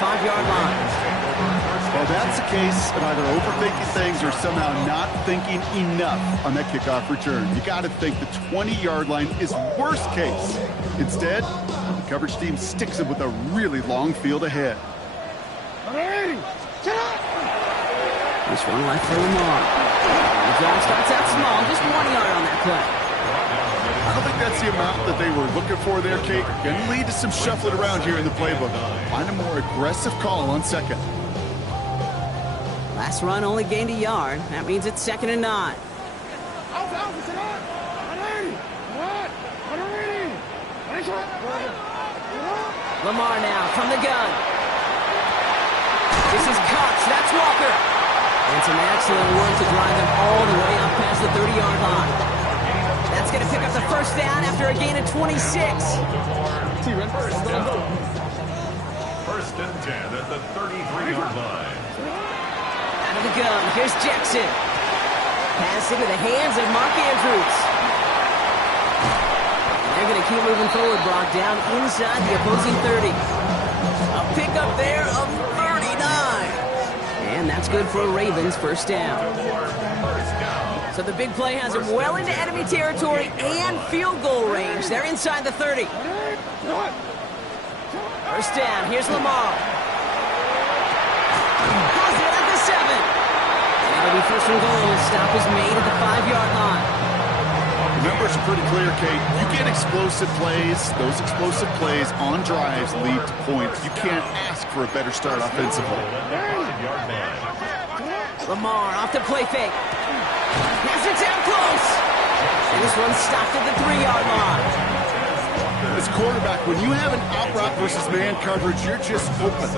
5-yard line. Well, that's the case of either overthinking things or somehow not thinking enough on that kickoff return. You got to think the 20-yard line is worst case. Instead, the coverage team sticks him with a really long field ahead. This one left for Lamar. The drive starts out small, just 1 yard on that play. I don't think that's the amount that they were looking for there, Kate. Going to lead to some shuffling around here in the playbook. Find a more aggressive call on second. Last run only gained a yard. That means it's 2nd and 9. Lamar now from the gun. This is Cox. That's Walker. And some excellent work to drive them all the way up past the 30-yard line. That's going to pick up the first down after a gain of 26. First and 10 at the 33-yard line. Out of the gun, here's Jackson. Pass into the hands of Mark Andrews. And they're going to keep moving forward, Brock, down inside the opposing 30. A pickup there of 39. And that's good for a Ravens first down. So the big play has them well into enemy territory and field goal range. They're inside the 30. First down, here's Lamar. Has it at the 7. And it'll be first and goal. Stop is made at the 5-yard line. The numbers are pretty clear, Kate. You get explosive plays. Those explosive plays on drives lead to points. You can't ask for a better start offensively. Lamar off the play fake. Has it down close. And this one's stopped at the 3-yard line. As quarterback, when you have an out route versus man coverage, you're just open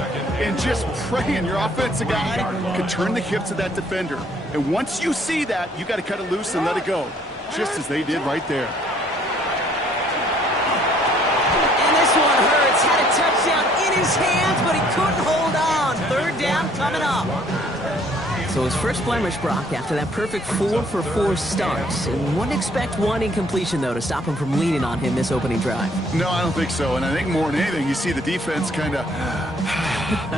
and just praying your offensive guy can turn the hips of that defender. And once you see that, you got to cut it loose and let it go, just as they did right there. And this one hurts. Had a touchdown in his hands, but he couldn't hold on. 3rd down coming up. So his first blemish, Brock, after that perfect 4-for-4 start. And wouldn't expect one incompletion, though, to stop him from leaning on him this opening drive. No, I don't think so. And I think more than anything, you see the defense kind of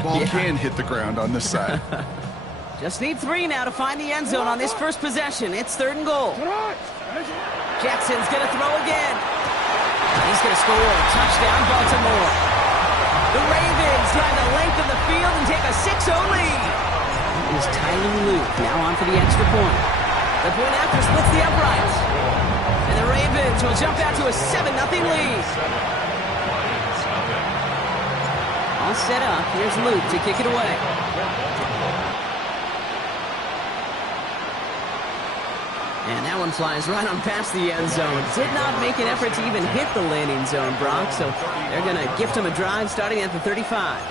ball can hit the ground on this side. Just need 3 now to find the end zone on this first possession. It's 3rd and goal. Jackson's going to throw again. He's going to score. Touchdown, Baltimore. The Ravens drive the length of the field and take a 6-0 lead. Is Tyler Luke now on for the extra point. The point after splits the uprights. And the Ravens will jump out to a 7-0 lead. All set up. Here's Luke to kick it away. And that one flies right on past the end zone. Did not make an effort to even hit the landing zone, Brock. So they're going to gift him a drive starting at the 35.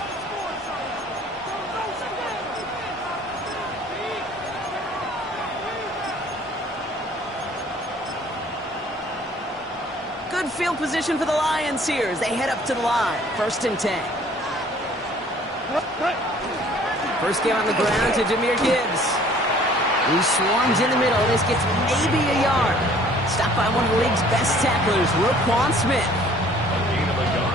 Good field position for the Lions here as they head up to the line. 1st and 10. First game on the ground to Jahmyr Gibbs. He swarms in the middle. This gets maybe a yard. Stopped by one of the league's best tacklers, Roquan Smith.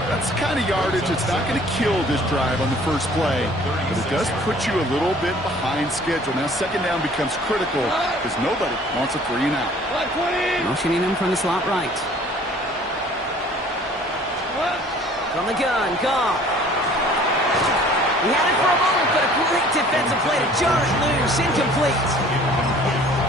That's the kind of yardage that's not going to kill this drive on the first play, but it does put you a little bit behind schedule. Now 2nd down becomes critical because nobody wants a 3 and out. Motioning him from the slot right. From the gun, Goff. He had it for a moment, but a great defensive play to jar it loose, incomplete.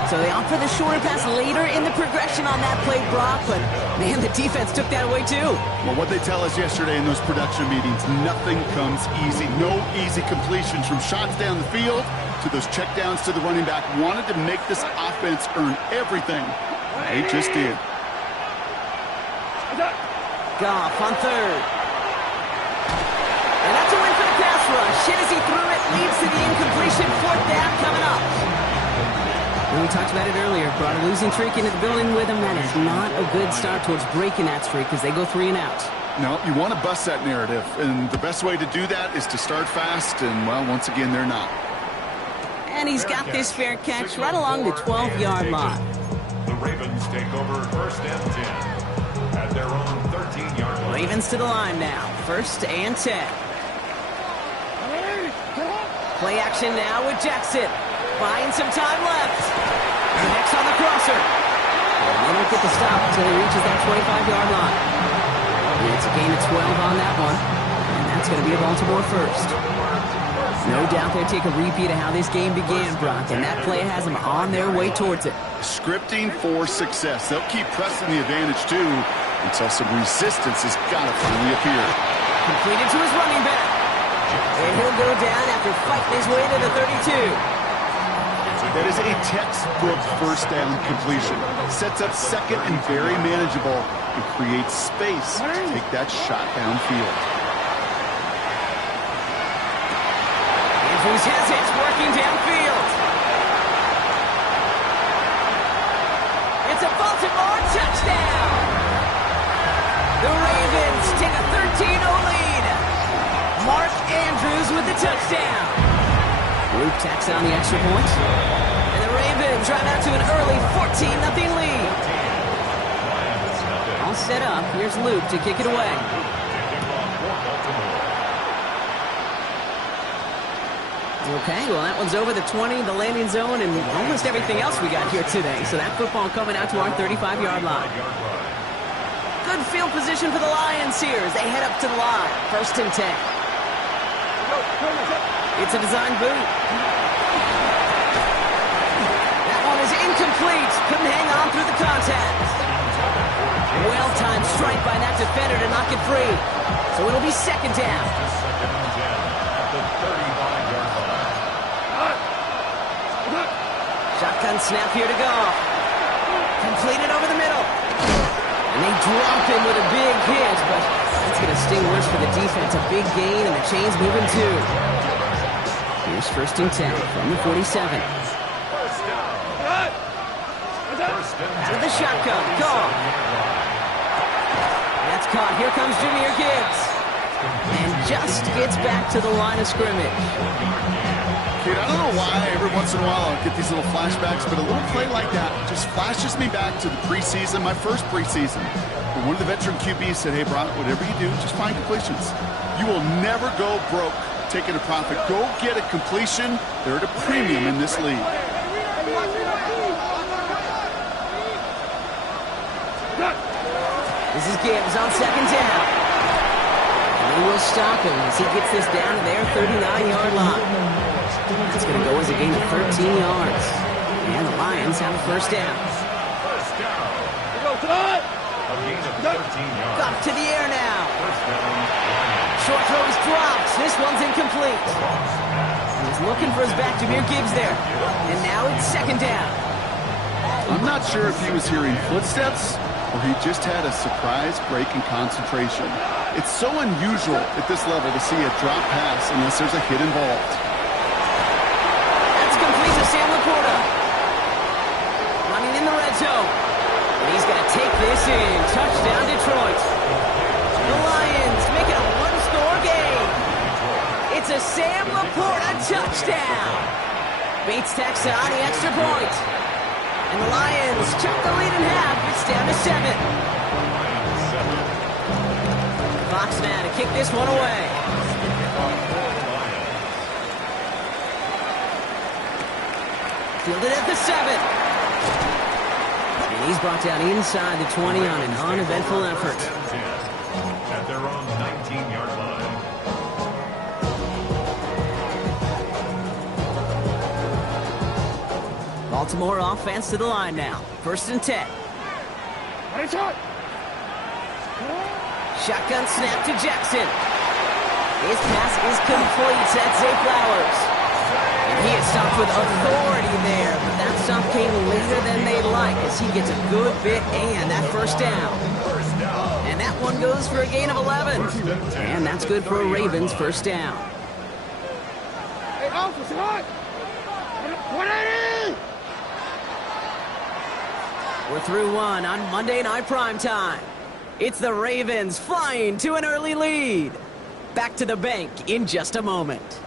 So they opt for the shorter pass later in the progression on that play, Brock, but man, the defense took that away too. Well, what they tell us yesterday in those production meetings, nothing comes easy. No easy completions from shots down the field to those checkdowns to the running back. Wanted to make this offense earn everything. They just did. Goff on 3rd. And that's a win for the pass rush. Hit as he threw it, leads to the incompletion. 4th down coming up. And we talked about it earlier. Brought a losing streak into the building with him. That is not a good start towards breaking that streak as they go 3 and out. No, you want to bust that narrative. And the best way to do that is to start fast. And, well, once again, they're not. And he's got this fair catch right along the 12-yard line. The Ravens take over 1st and 10 at their own 13-yard line. Ravens to the line now. 1st and 10. Play action now with Jackson. Buying some time left. Connects on the crosser. And they don't get the stop until he reaches that 25-yard line. And it's a gain of 12 on that one. And that's going to be a Baltimore first. No doubt they'll take a repeat of how this game began, Brock. And that play has them on their way towards it. Scripting for success. They'll keep pressing the advantage, too, until some resistance has got to finally appear. Completed to his running back. And he'll go down after fighting his way to the 32. That is a textbook first down completion. Sets up second and very manageable and creates space to take that shot downfield. Andrews has it, working downfield. It's a Baltimore touchdown. The Ravens take a 13-0 lead. Mark Andrews with the touchdown. Luke tacks on the extra point. And the Ravens drive out to an early 14-0 lead. All set up. Here's Luke to kick it away. Okay, well, that one's over the 20, the landing zone, and almost everything else we got here today. So that football coming out to our 35-yard line. Good field position for the Lions here as they head up to the line. 1st and 10. It's a design boot. That one is incomplete. Couldn't hang on through the contact. Well-timed strike by that defender to knock it free. So it'll be 2nd down. Shotgun snap here to go. Completed over the middle. And they drop him with a big hit, but that's going to sting worse for the defense. A big gain, and the chain's moving too. Here's 1st and 10 from the 47. Out of the shotgun. Gone. That's caught. Here comes Jahmyr Gibbs. And just gets back to the line of scrimmage. Kid, I don't know why every once in a while I'll get these little flashbacks, but a little play like that just flashes me back to the preseason, my first preseason. When one of the veteran QBs said, hey, Brock, whatever you do, just find completions. You will never go broke taking a profit. Go get a completion. They're at a premium in this league. This is Gibbs on 2nd down. And they will stop him as he gets this down to their 39-yard line. It's going to go as a gain of 13 yards. And the Lions have a 1st down. Got to the air now. Short throw is dropped. This one's incomplete. He's looking for his back. Jahmyr Gibbs there. And now it's 2nd down. I'm not sure if he was hearing footsteps or he just had a surprise break in concentration. It's so unusual at this level to see a drop pass unless there's a hit involved. That's complete to Sam Laporta. Running in the red zone. And he's going to take this in. Touchdown, Detroit. The Lions make it a one-score game. It's a Sam Laporta touchdown. Beats Texas on the extra point. And the Lions chop the lead in half. It's down to 7. Fox now to kick this one away. Fielded at the 7. And he's brought down inside the 20 on an uneventful effort. At their own 19-yard line. Baltimore offense to the line now. 1st and 10. Shotgun snap to Jackson. His pass is complete. That's Zay Flowers. And he is stopped with authority there, but that stop came later than they'd like as he gets a good bit and that 1st down. And that one goes for a gain of 11. And that's good for a Ravens 1st down. We're through one on Monday Night Primetime. It's the Ravens flying to an early lead. Back to the bank in just a moment.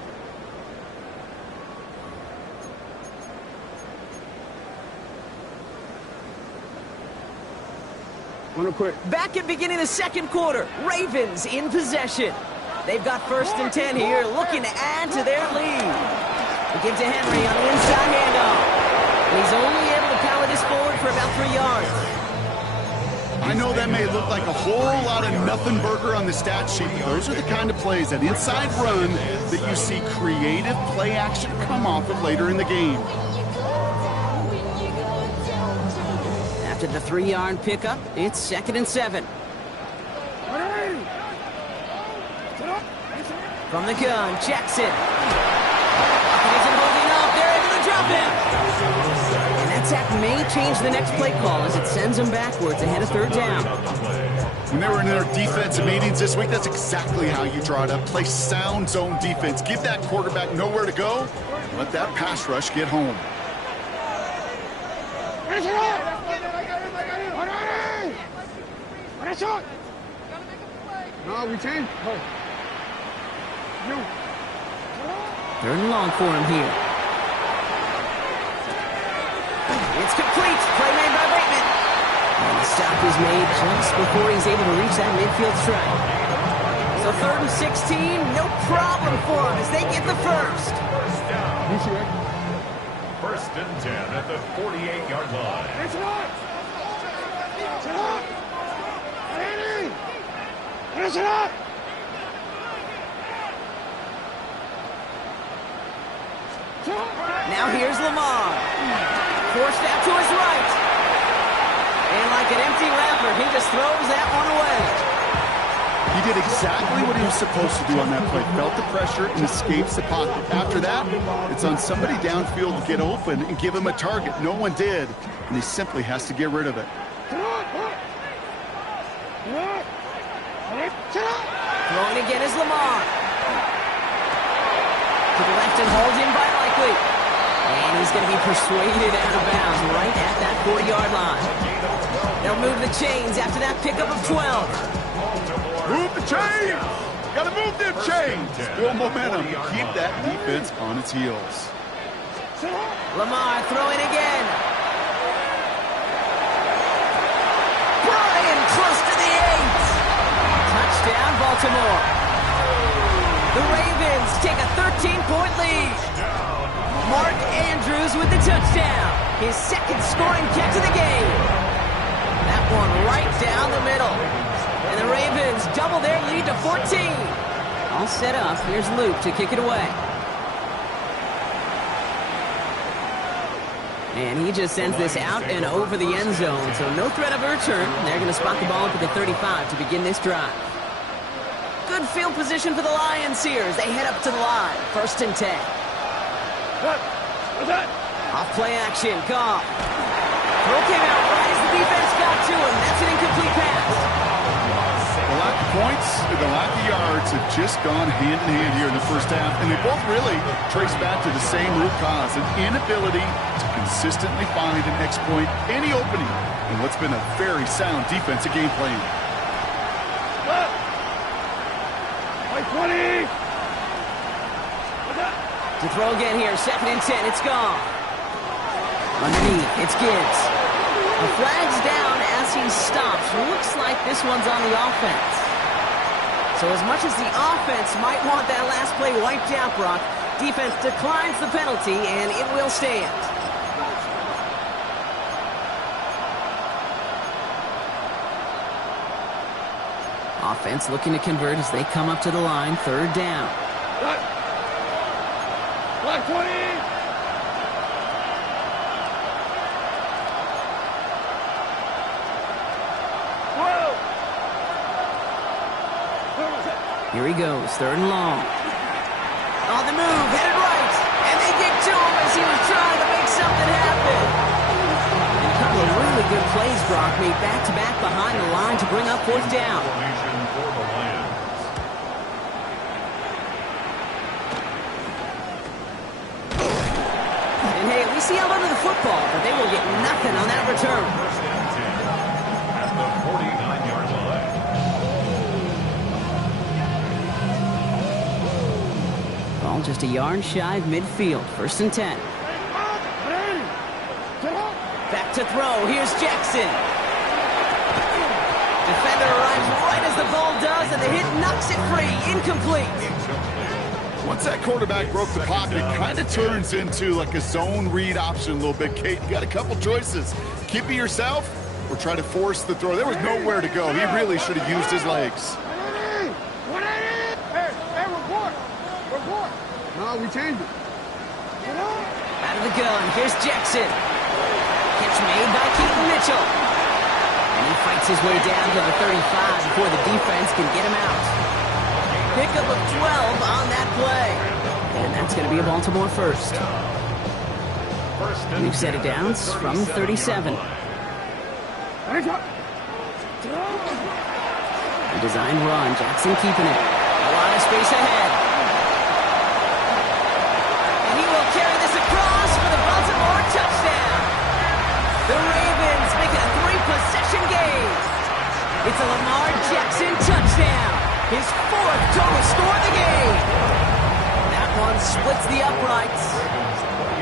Back at beginning of the 2nd quarter, Ravens in possession. They've got 1st and 10 here, looking to add to their lead. give to Henry on the inside handoff. And he's only able to power this forward for about 3 yards. I know that may look like a whole lot of nothing burger on the stat sheet, but those are the kind of plays, that inside run, that you see creative play action come off of later in the game. After the 3-yard pickup, it's 2nd and 7. From the gun, Jackson. He isn't holding up. They're able to drop him. And that sack may change the next play call as it sends them backwards ahead of 3rd down. When they were in their defensive meetings this week, that's exactly how you draw it up. Play sound zone defense. Give that quarterback nowhere to go. Let that pass rush get home. No, we change. 3rd and long for him here. It's complete. Play made by Bateman. And the stop is made just before he's able to reach that midfield strike. So 3rd and 16, no problem for him as they get the first. First and 10 at the 48-yard line. Now here's Lamar. Forced out to his right. And like an empty wrapper, he just throws that one away. He did exactly what he was supposed to do on that play. Felt the pressure and escapes the pocket. After that, it's on somebody downfield to get open and give him a target. No one did, and he simply has to get rid of it. Throwing again is Lamar. To the left and hauled in by Likely. And he's going to be persuaded out of bounds right at that 40-yard line. They'll move the chains after that pickup of 12. Move the chains! Gotta move them chains! Build momentum. Keep that defense on its heels. Lamar throwing again. Brian close to the 8. Touchdown, Baltimore. The Ravens take a 13-point lead. Mark Andrews with the touchdown. His 2nd scoring catch of the game. That one right down the middle. And the Ravens double their lead to 14. All set up. Here's Luke to kick it away. And he just sends this out and over the end zone. So no threat of a return. They're going to spot the ball up at the 35 to begin this drive. Good field position for the Lions here as they head up to the line. 1st and 10. Off play action. Goff. Throw came out right as the defense got to him. That's an incomplete pass. The lack of points and the lack of yards have just gone hand in hand here in the first half, and they both really trace back to the same root cause, an inability to consistently find and exploit any opening in what's been a very sound defensive game plan. To throw again here, 2nd and 10, it's gone. Underneath, it's Gibbs. The flag's down as he stops. Looks like this one's on the offense. So as much as the offense might want that last play wiped out, Brock, defense declines the penalty, and it will stand. Offense looking to convert as they come up to the line, 3rd down. Black 20! Here he goes, 3rd and long. On the move, headed right. And they get to him as he was trying to make something happen. And a couple of really good plays, Brock, made back-to-back behind the line to bring up 4th down. And hey, we see out under the football, but they will get nothing on that return. At the 49-yard line. Ball just a yard shy of midfield. 1st and 10. Back to throw. Here's Jackson. Defender arrives right as the ball does, and the hit knocks it free. Incomplete. Once that quarterback broke the pocket, it kind of turns into like a zone read option a little bit, Kate. You got a couple choices. Keep it yourself or try to force the throw. There was nowhere to go. He really should have used his legs. Hey, report. No, we changed it. Out of the gun, here's Jackson. Catch made by Keaton Mitchell. And he fights his way down to the 35 before the defense can get him out. Pickup of 12 on that play. And that's going to be a Baltimore first. New set of downs from 37. A design run, Jackson keeping it. A lot of space ahead. And he will carry this across for the Baltimore touchdown. The Ravens make it a 3-possession game. It's a Lamar Jackson touchdown. His 4th total score of the game. That one splits the uprights.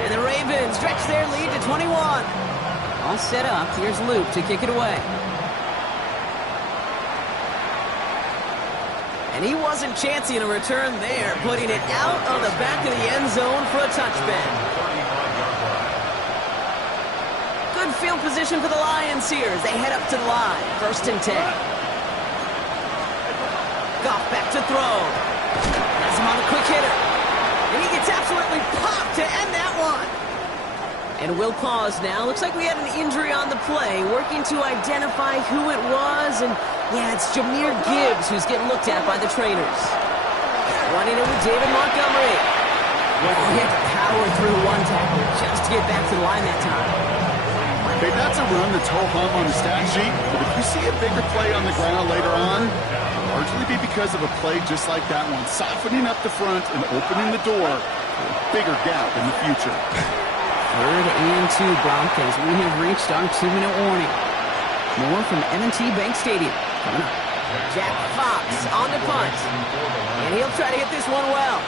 And the Ravens stretch their lead to 21. All set up. Here's Luke to kick it away. And he wasn't chancing a return there, putting it out of the back of the end zone for a touchback. Good field position for the Lions here as they head up to the line. 1st and 10. Goff back to throw. Has him on a quick hitter. And he gets absolutely popped to end that one. And we'll pause now. Looks like we had an injury on the play. Working to identify who it was. And yeah, it's Jahmyr Gibbs who's getting looked at by the trainers. Running it with David Montgomery. Well, he had to power through one tackle just to get back to the line that time. Hey, that's a run that's ho-hum on the stat sheet, but if you see a bigger play on the ground later on, it'll largely be because of a play just like that one, softening up the front and opening the door for a bigger gap in the future. 3rd and 2, Broncos. We have reached our 2-minute warning. More from M&T Bank Stadium coming up. Jack Fox on the punt, and he'll try to hit this one well.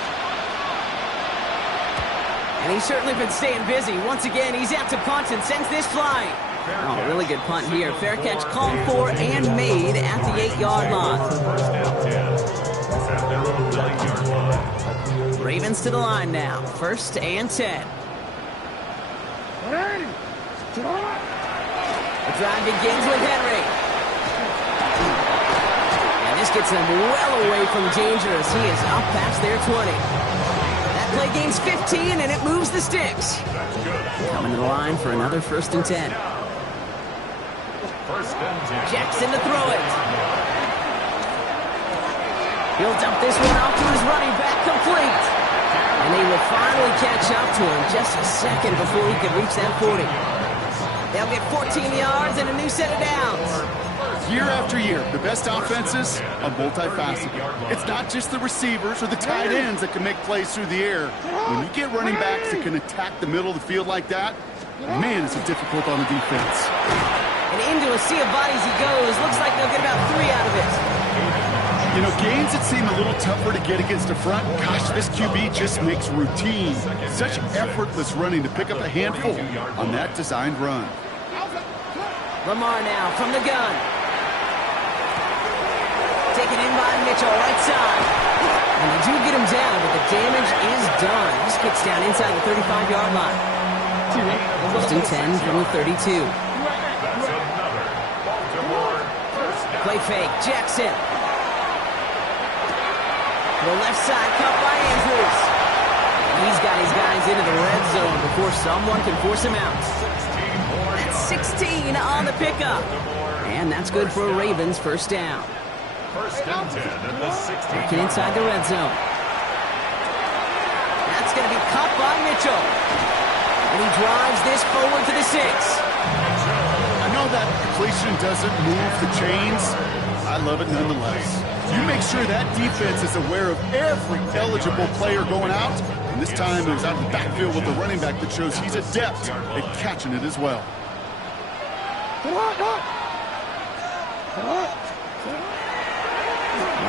And he's certainly been staying busy. Once again, he's out to punt and sends this flying. Oh, really good punt here. Fair catch called for and made at the 8-yard line. Ravens to the line now. 1st and 10. The drive begins with Henry. And this gets him well away from danger as he is up past their 20. Play gains 15, and it moves the sticks. Coming to the line for another 1st and 10. Jackson to throw it. He'll dump this one off to his running back, complete. And they will finally catch up to him just a second before he can reach that 40. They'll get 14 yards and a new set of downs. Year after year, the best offenses are multifaceted. It's not just the receivers or the tight ends that can make plays through the air. When you get running backs that can attack the middle of the field like that, man, it's difficult on the defense. And into a sea of bodies he goes. Looks like they'll get about 3 out of it. You know, games that seem a little tougher to get against the front, gosh, this QB just makes routine. Such effortless running to pick up a handful on that designed run. Lamar now from the gun. Taken in by Mitchell, right side. And they do get him down, but the damage is done. This kicks down inside the 35-yard line. 1st and 10 from the 32. Play fake, Jackson. To the left side, cut by Andrews. And he's got his guys into the red zone before someone can force him out. That's 16 on the pickup. And that's good for a Ravens 1st down. 1st and 10 at the 16. Working inside the red zone. That's going to be caught by Mitchell. And he drives this forward to the 6. I know that completion doesn't move the chains. I love it nonetheless. You make sure that defense is aware of every eligible player going out. And this time it was out of the backfield with the running back that shows he's adept at catching it as well.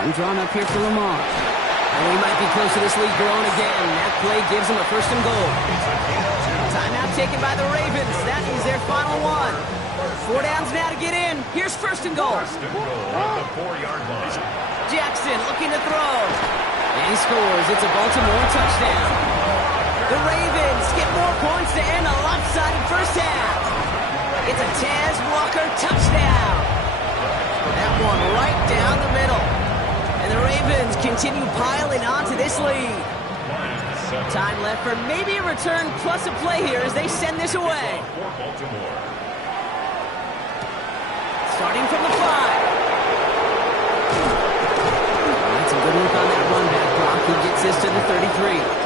Run drawn up here for Lamar. And we might be close to this lead growing again. That play gives them a 1st and goal. Timeout taken by the Ravens. That is their final one. 4 downs now to get in. Here's 1st and goal. 1st and goal at the 4-yard line. Jackson looking to throw. And he scores. It's a Baltimore touchdown. The Ravens get more points to end a lopsided first half. It's a Taz Walker touchdown. That one right down the middle. And the Ravens continue piling onto this lead. Time left for maybe a return plus a play here as they send this away. Starting from the 5. That's a good look on that run back, Brock. He gets this to the 33.